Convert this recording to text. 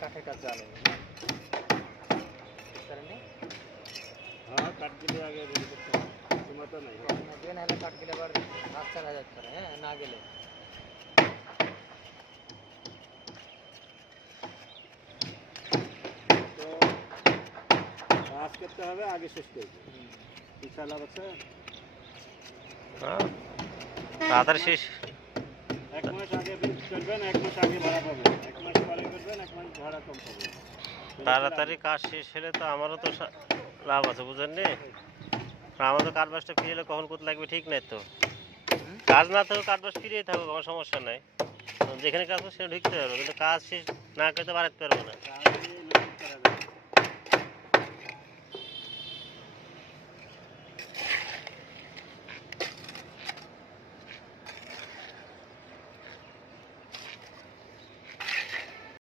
কাঠের কাজ জানে হ্যাঁ কাঠ গেলে আগে রেডি করতে হবে, তোমার তো নাই। নাহলে কাঠ গেলে আবার হাত চালা যেতে পারে, হ্যাঁ না গেলে। তো কাজ করতে হবে আগে শেষ করবে, ইনশাআল্লাহ। আছে তাড়াতাড়ি শেষ। 1 মাস আগে ফিক্স করবেন, 1 মাস আগে ভাড়া পাবেন, 1 মাস পরে করবেন 1 মাস ভাড়া কম পাবেন। তাড়াতাড়ি কাজ শেষ হলে তো আমারও তো লাভ আছে, বুঝেন নি? আমাদের কাঠবাসটা ফিরে এলে কখন কোথা লাগবে ঠিক নাই তো। কাজ না থাকলে কাঠবাস ফিরিয়ে থাকুক, আমার সমস্যা নাই। যেখানে কাজ করছে সেখানে ঢুকতে পারবো, কিন্তু কাজ শেষ না করতে বাড়াতে পারবো না।